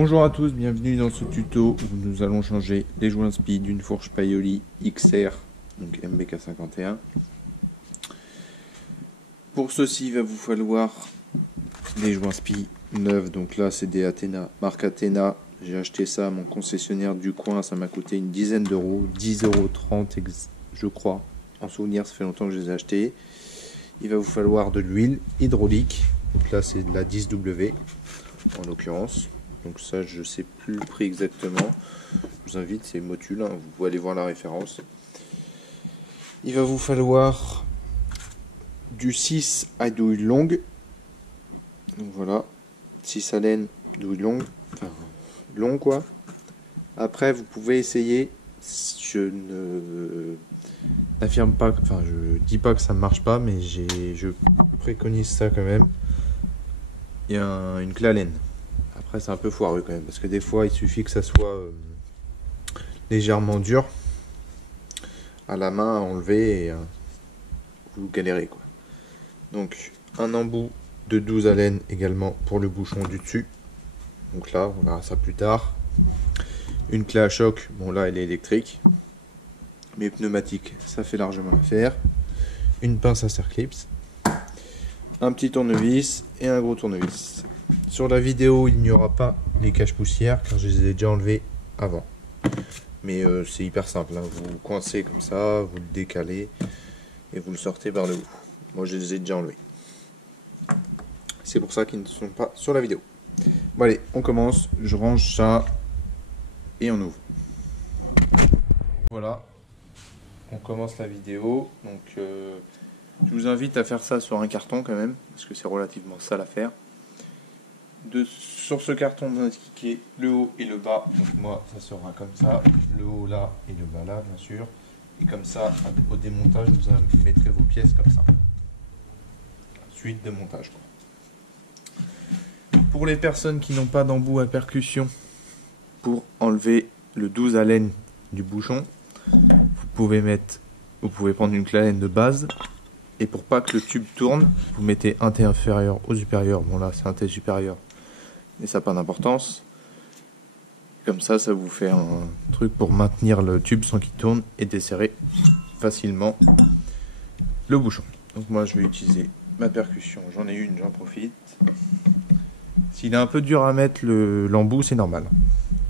Bonjour à tous, bienvenue dans ce tuto où nous allons changer les joints spi d'une fourche Paoli XR, donc MBK51. Pour ceci, il va vous falloir des joints spi neufs, donc là c'est des Athena, marque Athena. J'ai acheté ça à mon concessionnaire du coin, ça m'a coûté une dizaine d'euros, 10,30 € je crois. En souvenir, ça fait longtemps que je les ai achetés. Il va vous falloir de l'huile hydraulique, donc là c'est de la 10W en l'occurrence. Donc ça, je sais plus le prix exactement. Je vous invite, c'est Motul, hein, vous pouvez aller voir la référence. Il va vous falloir du 6 à douille longue. Donc voilà, 6 à laine, douille longue, enfin long quoi. Après, vous pouvez essayer. Je ne n'affirme pas, enfin je dis pas que ça ne marche pas, mais je préconise ça quand même. Il y a une clé à laine. Après, c'est un peu foireux quand même, parce que des fois, il suffit que ça soit légèrement dur à la main à enlever et vous galérez quoi. Donc, un embout de 12 à laine également pour le bouchon du dessus. Donc là, on verra ça plus tard. Une clé à choc, bon là, elle est électrique, mais pneumatique, ça fait largement l'affaire. Une pince à serre clips, un petit tournevis et un gros tournevis. Sur la vidéo, il n'y aura pas les caches-poussières car je les ai déjà enlevés avant. Mais c'est hyper simple, hein. Vous coincez comme ça, vous le décalez et vous le sortez par le haut. Moi, je les ai déjà enlevés. C'est pour ça qu'ils ne sont pas sur la vidéo. Bon allez, on commence. Je range ça et on ouvre. Voilà, on commence la vidéo. Donc, je vous invite à faire ça sur un carton quand même, parce que c'est relativement sale à faire. Sur ce carton, vous indiquez le haut et le bas. Donc moi, ça sera comme ça, le haut là et le bas là, bien sûr. Et comme ça, au démontage, vous mettrez vos pièces comme ça. Suite de montage, quoi. Pour les personnes qui n'ont pas d'embout à percussion, pour enlever le 12 à laine du bouchon, vous pouvez prendre une clé à laine de base. Et pour pas que le tube tourne, vous mettez un T inférieur au supérieur. Bon là, c'est un T supérieur, mais ça n'a pas d'importance. Comme ça, ça vous fait un truc pour maintenir le tube sans qu'il tourne et desserrer facilement le bouchon. Donc moi, je vais utiliser ma percussion. J'en ai une, j'en profite. S'il est un peu dur à mettre l'embout, c'est normal,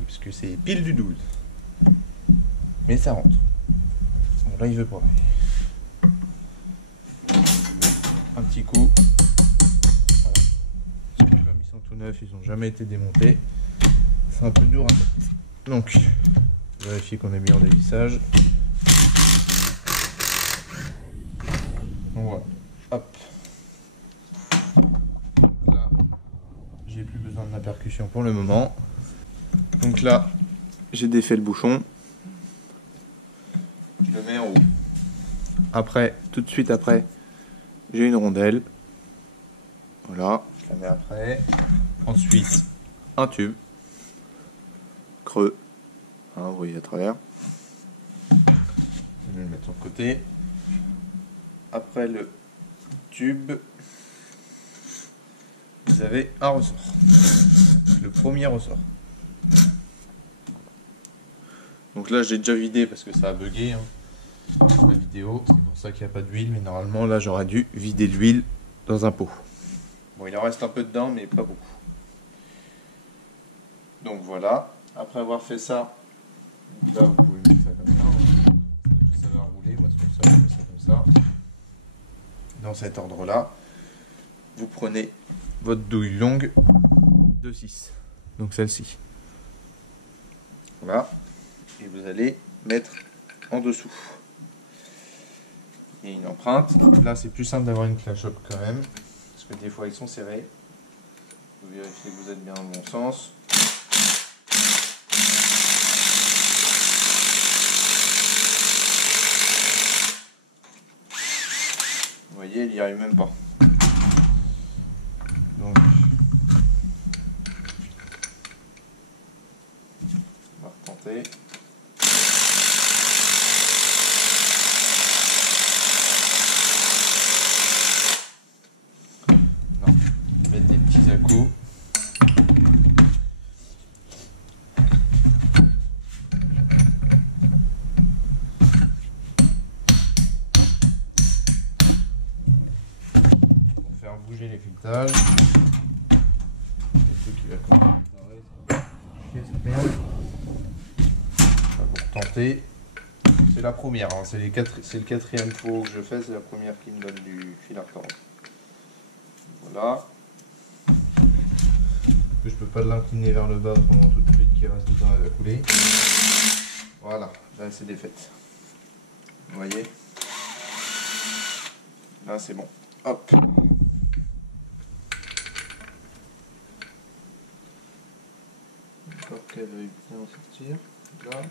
parce que c'est pile du 12. Mais ça rentre. Bon là, il veut pas. Un petit coup. Voilà. Comme ils sont tout neufs, ils n'ont jamais été démontés. C'est un peu dur à mettre. Donc, vérifiez qu'on est bien en dévissage. Voilà. Hop. Là, j'ai plus besoin de ma percussion pour le moment. Donc là, j'ai défait le bouchon. Je le mets en haut. Après, tout de suite après, j'ai une rondelle. Voilà, je la mets après. Ensuite, un tube creux. Hein, vous voyez à travers. Je vais le mettre sur le côté. Après le tube, vous avez un ressort. Le premier ressort. Donc là, j'ai déjà vidé parce que ça a bugué, hein, la vidéo. C'est pour ça qu'il n'y a pas d'huile. Mais normalement, là, j'aurais dû vider l'huile dans un pot. Bon, il en reste un peu dedans, mais pas beaucoup. Donc voilà. Après avoir fait ça, là, vous pouvez mettre ça comme ça. Ça va rouler. Moi, c'est pour ça que je mets ça comme ça. Dans cet ordre-là, vous prenez votre douille longue de 6. Donc celle-ci. Voilà. Et vous allez mettre en dessous. Et une empreinte. Là, c'est plus simple d'avoir une clé à choc quand même, parce que des fois, ils sont serrés. Vous vérifiez que vous êtes bien dans le bon sens. Vous voyez, il n'y arrive même pas. Donc, on va retenter. Non, mettre des petits à-coups. les filetages. Et ceux qui va pour tenter. C'est la première, hein. C'est le 4e fourreau que je fais, c'est la première qui me donne du fil à retordre. Voilà. Je peux pas l'incliner vers le bas pendant toute l'huile qui reste dedans, elle va couler. Voilà, là c'est défaite. Vous voyez? Là c'est bon. Hop. Encore qu'elle veuille bien en sortir. Là.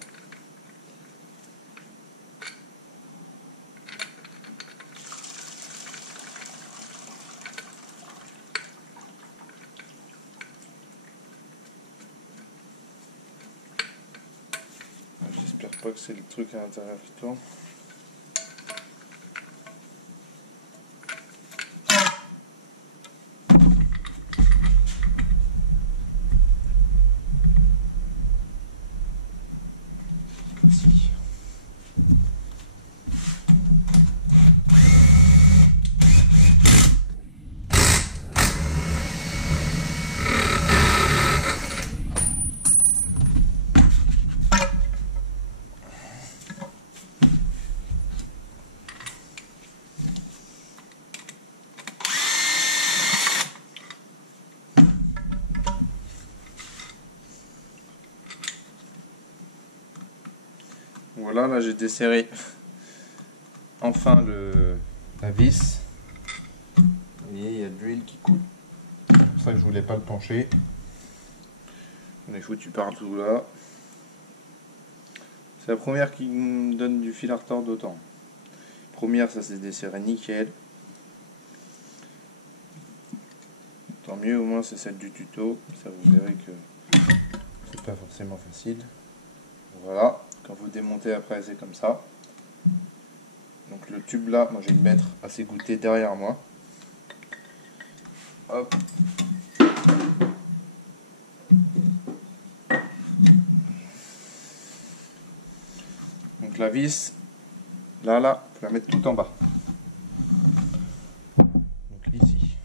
J'espère pas que c'est le truc à l'intérieur qui tourne. Ici. Voilà, là j'ai desserré enfin la vis. Vous voyez, il y a de l'huile qui coule. C'est pour ça que je voulais pas le pencher. On est foutu partout là. C'est la première qui me donne du fil à retordre d'autant. Première, ça s'est desserré nickel. Tant mieux, au moins c'est celle du tuto. Ça vous verrez que c'est pas forcément facile. Voilà. Quand vous démontez après, c'est comme ça. Donc le tube là, moi je vais le mettre à s'égoutter derrière moi. Hop. Donc la vis, là, faut la mettre tout en bas. Donc ici.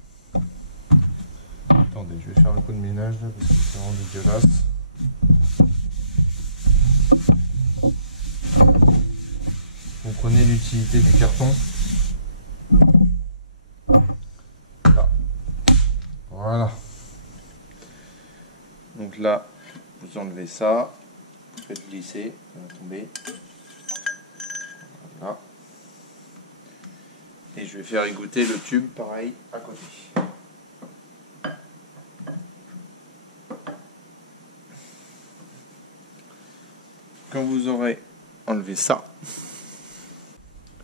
Attendez, je vais faire un coup de ménage là parce que c'est vraiment dégueulasse. Vous prenez l'utilité du carton. Là. Voilà. Donc là, vous enlevez ça. Vous faites glisser. Ça va tomber. Voilà. Et je vais faire égoutter le tube pareil à côté. Quand vous aurez enlevé ça,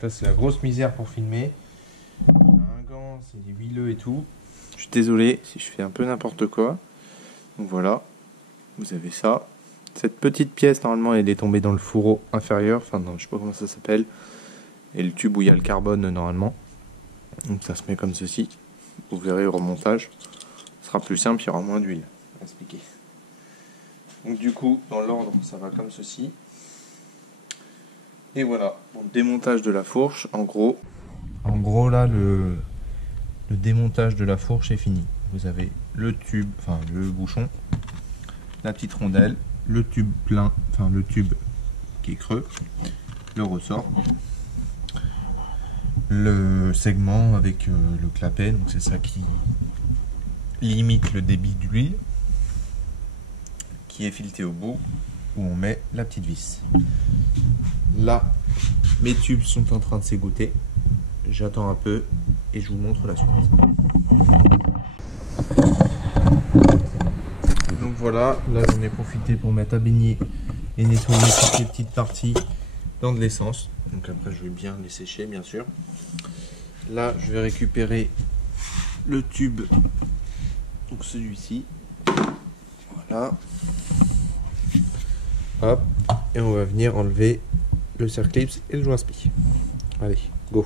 là c'est la grosse misère pour filmer. Un gant, c'est huileux et tout. Je suis désolé si je fais un peu n'importe quoi. Donc voilà, vous avez ça. Cette petite pièce normalement elle est tombée dans le fourreau inférieur. Enfin non, je sais pas comment ça s'appelle. Et le tube où il y a le carbone normalement. Donc ça se met comme ceci. Vous verrez au remontage. Ce sera plus simple, il y aura moins d'huile. À expliquer. Donc du coup, dans l'ordre, ça va comme ceci. Et voilà, pour le démontage de la fourche, en gros là, le démontage de la fourche est fini. Vous avez le tube, enfin le bouchon, la petite rondelle, le tube plein, enfin le tube qui est creux, le ressort, le segment avec le clapet, donc c'est ça qui limite le débit d'huile, qui est fileté au bout, où on met la petite vis. Là, mes tubes sont en train de s'égoutter. J'attends un peu et je vous montre la suite. Donc voilà, là j'en ai profité pour mettre à baigner et nettoyer toutes les petites parties dans de l'essence. Donc après je vais bien les sécher bien sûr. Là je vais récupérer le tube, donc celui-ci. Voilà. Hop, et on va venir enlever le Circlips et le joint spi. Allez, go.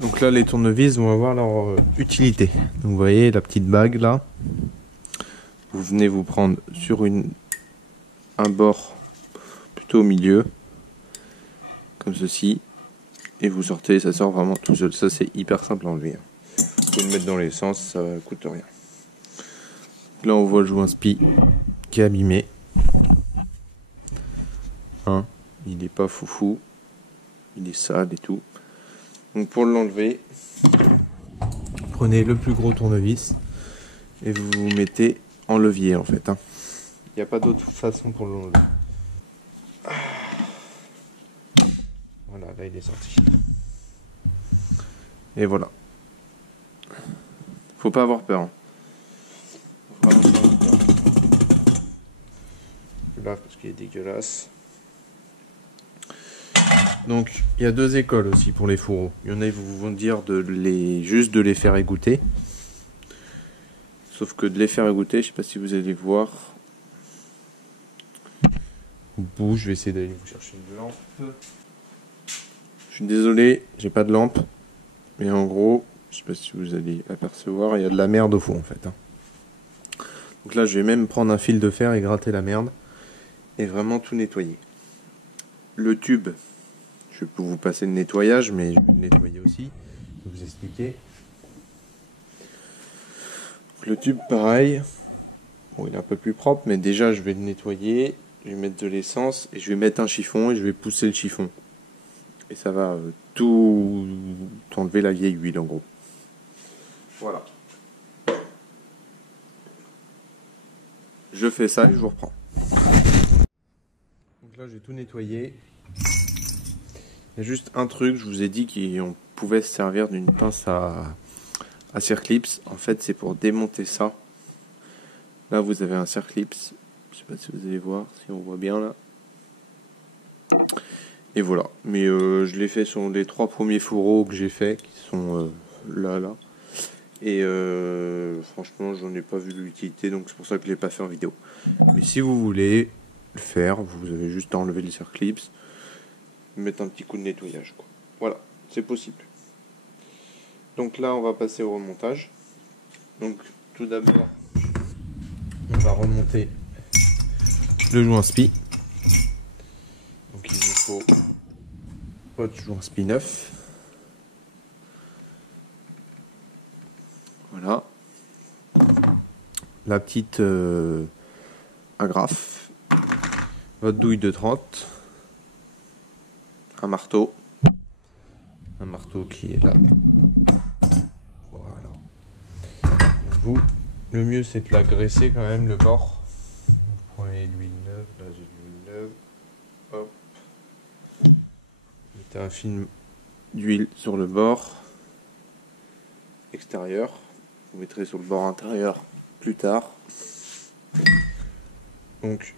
Donc là les tournevis vont avoir leur utilité. Donc vous voyez la petite bague là. Vous venez vous prendre sur un bord plutôt au milieu, comme ceci, et vous sortez, ça sort vraiment tout seul. Ça c'est hyper simple à enlever. pouvez le mettre dans l'essence, ça coûte rien. Là on voit le joint spi qui est abîmé. Hein, il est pas foufou, il est sale et tout. Donc pour l'enlever, prenez le plus gros tournevis et vous vous mettez en levier en fait. Il n'y a pas d'autre façon pour l'enlever. Voilà, là il est sorti. Et voilà. Faut pas avoir peur. Faut vraiment pas avoir peur. Là parce qu'il est dégueulasse. Donc il y a deux écoles aussi pour les fourreaux. Il y en a qui vont dire juste de les faire égoutter. Sauf que de les faire égoutter, je sais pas si vous allez voir. Au bout, je vais essayer d'aller vous chercher une lampe. Je suis désolé, j'ai pas de lampe. Mais en gros, je sais pas si vous allez apercevoir, il y a de la merde au fond en fait. Donc là, je vais même prendre un fil de fer et gratter la merde. Et vraiment tout nettoyer. Le tube, je peux vous passer le nettoyage, mais je vais le nettoyer aussi. Je vais vous expliquer. Le tube, pareil. Bon, il est un peu plus propre, mais déjà, je vais le nettoyer. Je vais mettre de l'essence et je vais mettre un chiffon et je vais pousser le chiffon. Et ça va tout enlever la vieille huile, en gros. Voilà. Je fais ça et je vous reprends. Donc là, j'ai tout nettoyé. Il y a juste un truc, je vous ai dit qu'on pouvait se servir d'une pince à circlips. En fait, c'est pour démonter ça. Là, vous avez un circlips. Je sais pas si vous allez voir, si on voit bien là. Et voilà. Mais je l'ai fait sur les 3 premiers fourreaux que j'ai fait, qui sont là. Et franchement, j'en ai pas vu l'utilité, donc c'est pour ça que je l'ai pas fait en vidéo. Mais si vous voulez le faire, vous avez juste à enlever le circlips, mettre un petit coup de nettoyage, quoi. Voilà, c'est possible. Donc là, on va passer au remontage. Donc tout d'abord, on va remonter le joint spi. Donc il nous faut votre joint spi neuf. Voilà. La petite agrafe. Votre douille de 30. Un marteau. Un marteau qui est là. Voilà. Vous, le mieux c'est de la graisser quand même le bord. Vous prenez l'huile neuve. Là j'ai de l'huile neuve. Hop. Mettez un film d'huile sur le bord extérieur. Vous mettrez sur le bord intérieur plus tard. Donc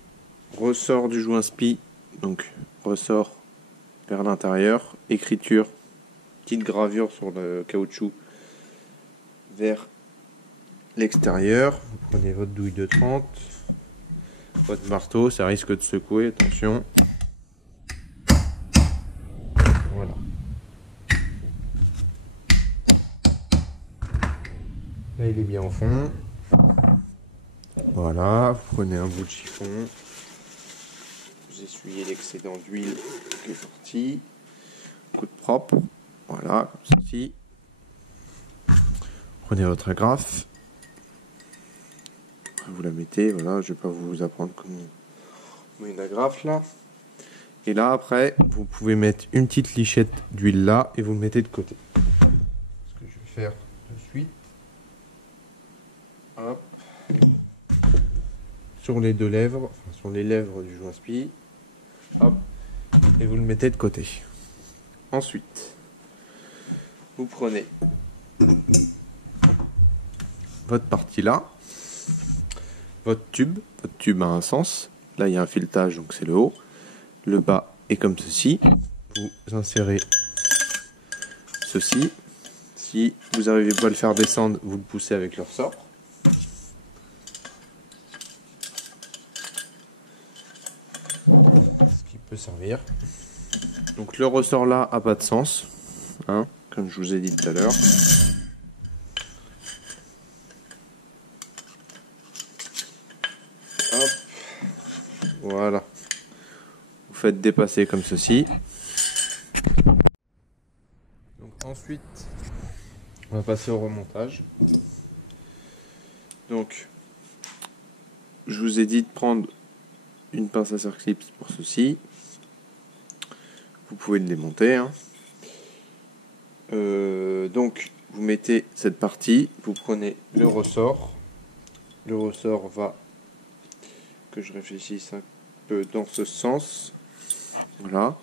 ressort du joint spi. Donc ressort vers l'intérieur, écriture, petite gravure sur le caoutchouc vers l'extérieur. Vous prenez votre douille de 30, votre marteau, ça risque de secouer, attention. Voilà. Là il est bien au fond. Voilà, vous prenez un bout de chiffon. Vous essuyez l'excédent d'huile qui est sorti. Coup de propre. Voilà, comme ceci. Prenez votre agrafe. Vous la mettez, voilà, je ne vais pas vous apprendre comment une agrafe là. Et là après, vous pouvez mettre une petite lichette d'huile là et vous le mettez de côté. Ce que je vais faire de suite. Hop. Sur les deux lèvres, enfin sur les lèvres du joint spi. Hop. Et vous le mettez de côté. Ensuite, vous prenez votre partie là, votre tube a un sens. Là, il y a un filetage, donc c'est le haut. Le bas est comme ceci. Vous insérez ceci. Si vous n'arrivez pas à le faire descendre, vous le poussez avec le ressort. Ce qui peut servir. Donc le ressort là a pas de sens, hein, comme je vous ai dit tout à l'heure. Hop. Voilà. Vous faites dépasser comme ceci. Donc ensuite, On va passer au remontage. Donc, je vous ai dit de prendre une pince à circlips pour ceci. Vous pouvez le démonter. Hein. Donc, vous mettez cette partie, vous prenez le ressort. Le ressort va, que je réfléchisse un peu dans ce sens. Voilà.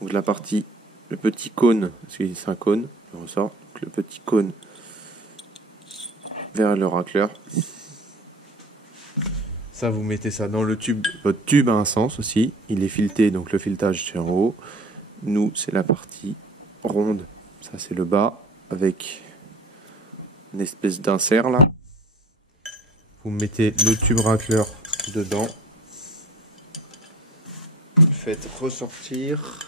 Donc la partie, le petit cône, parce que c'est un cône, le ressort. Donc le petit cône vers le racleur. Ça, vous mettez ça dans le tube. Votre tube a un sens aussi. Il est fileté, donc le filetage c'est en haut. Nous, c'est la partie ronde. Ça, c'est le bas avec une espèce d'insert là. Vous mettez le tube racleur dedans. Vous le faites ressortir.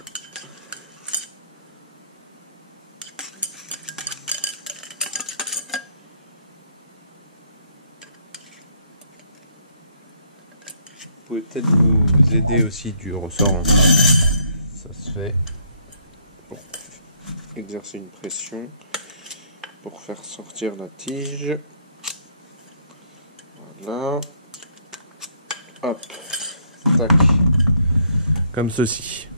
Vous pouvez peut-être vous aider aussi du ressort. Hein. Ça se fait pour exercer une pression, pour faire sortir la tige. Voilà. Hop. Tac. Comme ceci.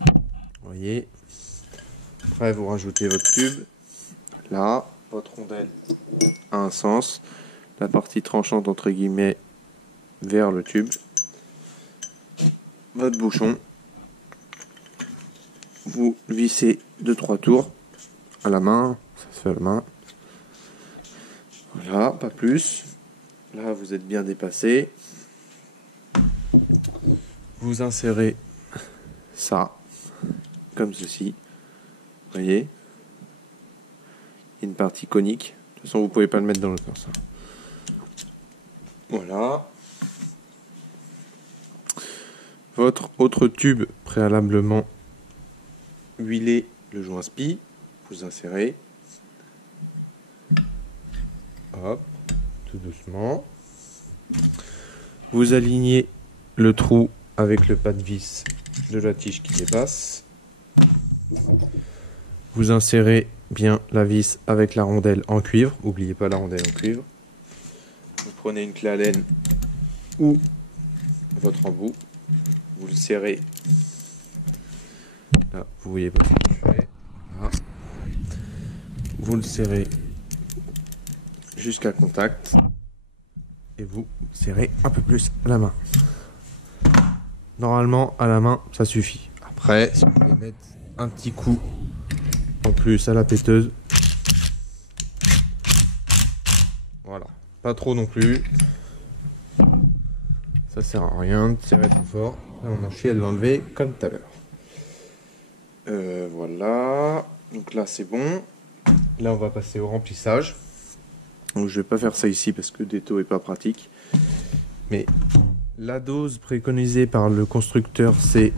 Vous voyez. Après, vous rajoutez votre tube. Là, votre rondelle a un sens. La partie tranchante, entre guillemets, vers le tube. Votre bouchon. Vous vissez 2-3 tours à la main. Ça se fait à la main. Voilà, pas plus. Là, vous êtes bien dépassé. Vous insérez ça, comme ceci. Vous voyez, il y a une partie conique. De toute façon, vous ne pouvez pas le mettre dans l'autre sens. Voilà. Votre autre tube préalablement huilé, le joint spi, vous insérez. Hop, tout doucement. Vous alignez le trou avec le pas de vis de la tige qui dépasse. Vous insérez bien la vis avec la rondelle en cuivre. N'oubliez pas la rondelle en cuivre. Vous prenez une clé Allen ou votre embout. Vous le serrez. Là, vous voyez pas ce que je fais. Là. Vous le serrez jusqu'à contact. Et vous serrez un peu plus à la main. Normalement, à la main, ça suffit. Après, si vous voulez mettre un petit coup en plus à la péteuse, voilà, pas trop non plus. Ça sert à rien de tirer trop fort. Là, on a chié à l'enlever comme tout à l'heure. Voilà. Donc là, c'est bon. Là, on va passer au remplissage. Donc, je vais pas faire ça ici parce que Detto est pas pratique. Mais la dose préconisée par le constructeur, c'est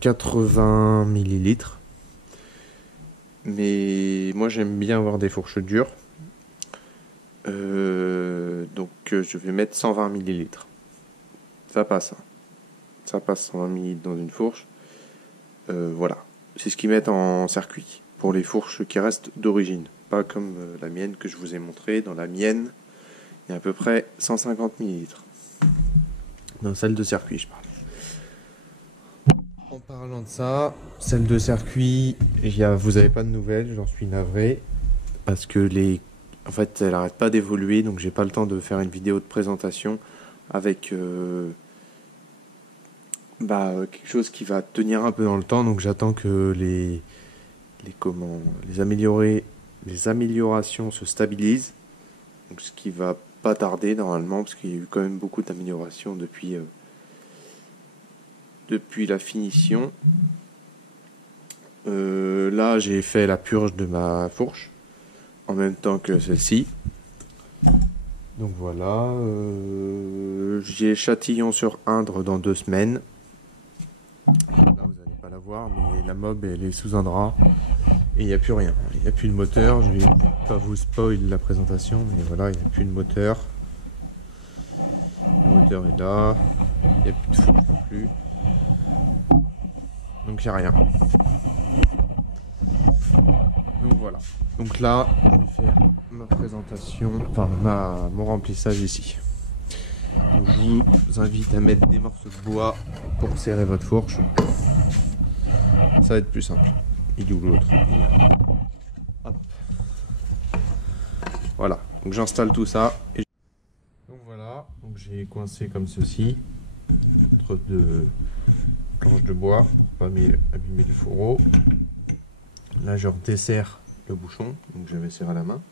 80 ml. Mais moi, j'aime bien avoir des fourches dures. Donc, je vais mettre 120 ml. Ça passe. Hein. Ça passe 120 ml dans une fourche. Voilà. C'est ce qu'ils mettent en circuit. Pour les fourches qui restent d'origine. Pas comme la mienne que je vous ai montré. Dans la mienne, il y a à peu près 150 ml. Dans celle de circuit, je parle. En parlant de ça, celle de circuit, vous n'avez pas de nouvelles, j'en suis navré. Parce que en fait, elle n'arrête pas d'évoluer, donc j'ai pas le temps de faire une vidéo de présentation avec quelque chose qui va tenir un peu dans le temps. Donc j'attends que les améliorations se stabilisent. Donc, ce qui va pas tarder normalement, parce qu'il y a eu quand même beaucoup d'améliorations depuis la finition. Là, j'ai fait la purge de ma fourche en même temps que celle-ci. Donc voilà, j'ai échantillon sur Indre dans 2 semaines. Là, vous n'allez pas la voir, mais la mob, elle est sous un drap. Et il n'y a plus rien. Il n'y a plus de moteur. Je ne vais pas vous spoil la présentation, mais voilà, il n'y a plus de moteur. Le moteur est là. Il n'y a plus de fourche non plus. Donc il n'y a rien. Donc Voilà. Donc là, je vais faire ma présentation, enfin mon remplissage ici. Donc, je vous invite à mettre des morceaux de bois pour serrer votre fourche. Ça va être plus simple. Il est où l'autre? Hop. Voilà. Donc j'installe tout ça. Donc voilà. Donc j'ai coincé comme ceci entre deux planches de bois pour pas abîmer le fourreau. Là je redesserre le bouchon. Donc je vais serrer à la main.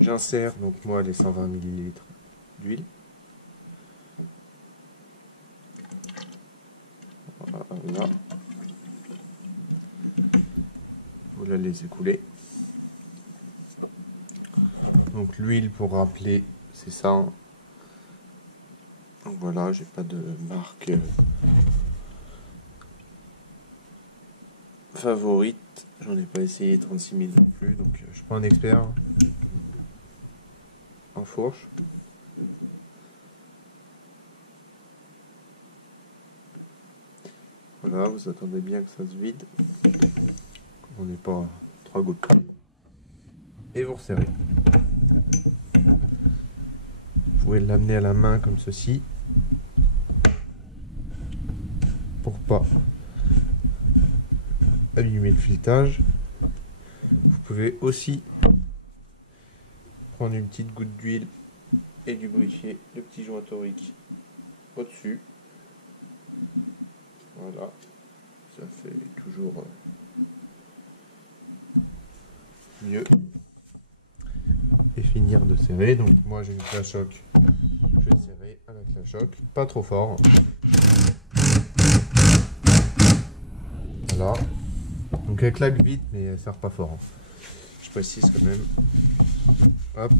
J'insère donc moi les 120 ml d'huile. Voilà. Vous la laissez couler. Donc l'huile, pour rappeler, c'est ça. Donc voilà, j'ai pas de marque favorite. J'en ai pas essayé 36 000 non plus. Donc je prends un expert en fourche. Voilà, vous attendez bien que ça se vide. On n'est pas 3 gouttes. Et vous resserrez. Vous pouvez l'amener à la main comme ceci. Pour pas abîmer le filetage. Vous pouvez aussi prendre une petite goutte d'huile et lubrifier le petit joint torique au-dessus. Voilà, ça fait toujours mieux. Et finir de serrer. Donc moi j'ai une clachoc, je vais serrer à la clachoc, pas trop fort. Voilà. Donc elle claque vite mais elle sert pas fort. Je précise quand même. Hop.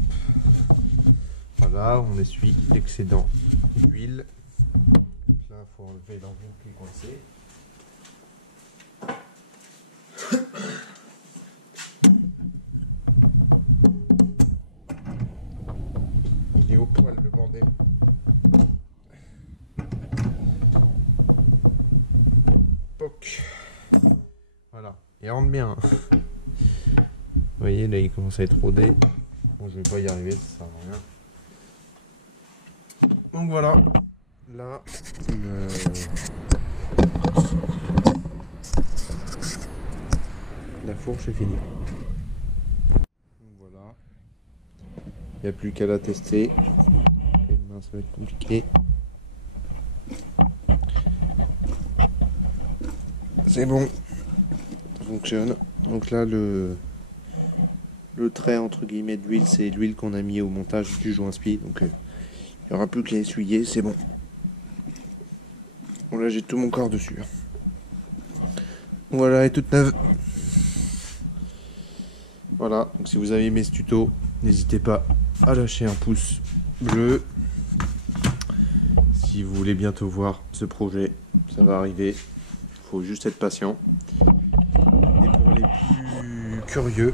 Voilà, on essuie l'excédent d'huile. Là il faut enlever l'enveloppe qui est coincée. Il est au poil le bordel. Poc. Voilà, il rentre bien. Vous voyez, là il commence à être rodé. Bon, je vais pas y arriver, ça sert à rien. Donc voilà. Là, la fourche est finie. Donc voilà. Il n'y a plus qu'à la tester. Une main, ça va être compliqué. C'est bon. Ça fonctionne. Donc là, le trait entre guillemets d'huile, c'est l'huile qu'on a mis au montage du joint spi. Donc il n'y aura plus qu'à essuyer, c'est bon. Bon là j'ai tout mon corps dessus. Voilà, elle est toute neuve. Voilà, donc si vous avez aimé ce tuto, n'hésitez pas à lâcher un pouce bleu. Si vous voulez bientôt voir ce projet, ça va arriver. Il faut juste être patient. Et pour les plus curieux,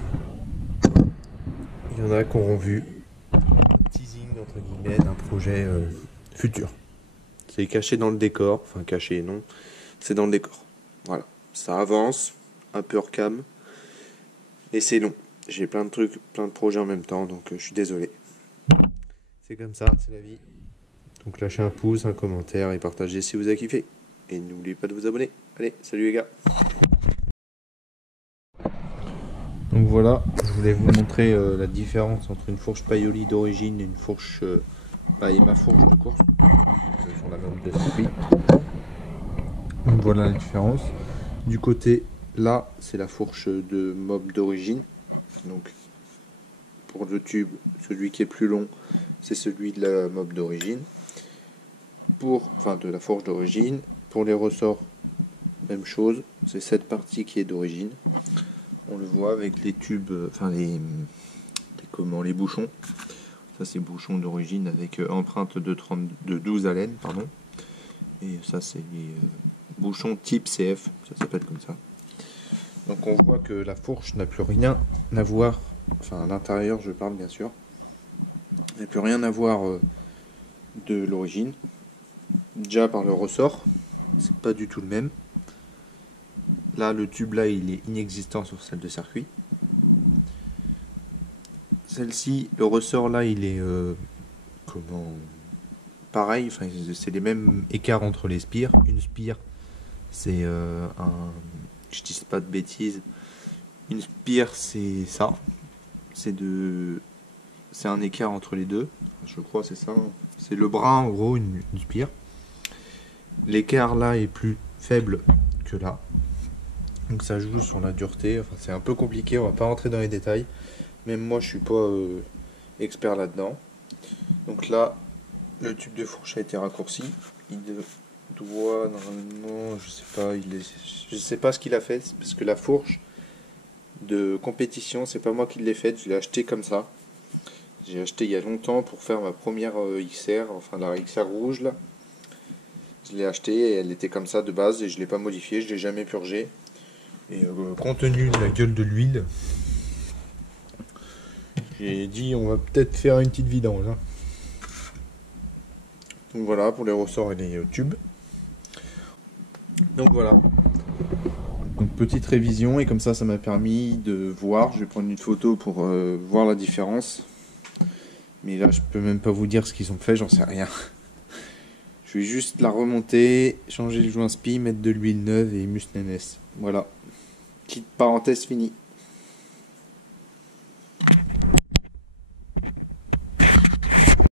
il y en a qui auront vu un teasing entre guillemets d'un projet futur. C'est caché dans le décor, enfin caché non, c'est dans le décor. Voilà, ça avance, un peu hors cam, et c'est long. J'ai plein de trucs, plein de projets en même temps, donc je suis désolé. C'est comme ça, c'est la vie. Donc lâchez un pouce, un commentaire et partagez si vous avez kiffé. Et n'oubliez pas de vous abonner. Allez, salut les gars. Donc voilà, je voulais vous montrer la différence entre une fourche Paoli d'origine et une fourche et ma fourche de course. Sur la même de circuit. Donc voilà la différence. Du côté là, c'est la fourche de mob d'origine. Donc pour le tube, celui qui est plus long, c'est celui de la mob d'origine. De la fourche d'origine. Pour les ressorts, même chose. C'est cette partie qui est d'origine. On le voit avec les tubes, les bouchons. Ça c'est bouchon d'origine avec empreinte de 12 allen, pardon. Et ça c'est les bouchons type CF, ça s'appelle comme ça. Donc on voit que la fourche n'a plus rien à voir, enfin à l'intérieur je parle bien sûr, n'a plus rien à voir de l'origine. Déjà par le ressort, c'est pas du tout le même. Là le tube là il est inexistant sur celle de circuit. celle-ci, le ressort là, il est comment pareil, enfin c'est les mêmes écarts entre les spires. Une spire, c'est je dis pas de bêtises, une spire c'est ça, c'est un écart entre les deux, je crois c'est ça, c'est le bras en gros une spire. L'écart là est plus faible que là, donc ça joue sur la dureté. Enfin c'est un peu compliqué, on va pas rentrer dans les détails, même moi je suis pas expert là-dedans. Donc là le tube de fourche a été raccourci, il doit normalement, je sais pas ce qu'il a fait, parce que la fourche de compétition c'est pas moi qui l'ai faite, je l'ai acheté comme ça. J'ai acheté il y a longtemps pour faire ma première XR, enfin la XR rouge là. Je l'ai acheté et elle était comme ça de base et je l'ai pas modifiée, je l'ai jamais purgée. Et compte tenu de la gueule de l'huile, j'ai dit on va peut-être faire une petite vidange. Hein. Donc voilà pour les ressorts et les tubes. Donc voilà. Donc petite révision et comme ça m'a permis de voir. Je vais prendre une photo pour voir la différence. Mais là je peux même pas vous dire ce qu'ils ont fait, j'en sais rien. Je vais juste la remonter, changer le joint spi, mettre de l'huile neuve et musnenes. Voilà. Petite parenthèse finie.